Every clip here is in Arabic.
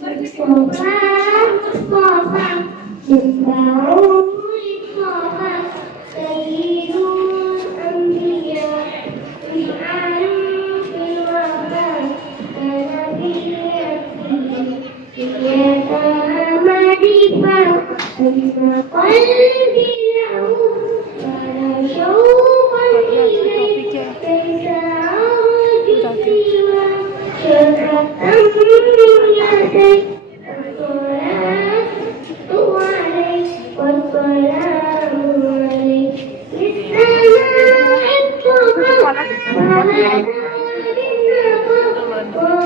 مصطفى مصطفى يتبع مصطفى سيد الأنبياء مشعل في الوفاء أنا في يا معرفة أن قلبي له ولا شوقا إليك ليس أرجو سوى شفقة من يديك الصلاة عليك والسلام عليك للسماء الطبع وهذا بالنقى وهذا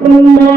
من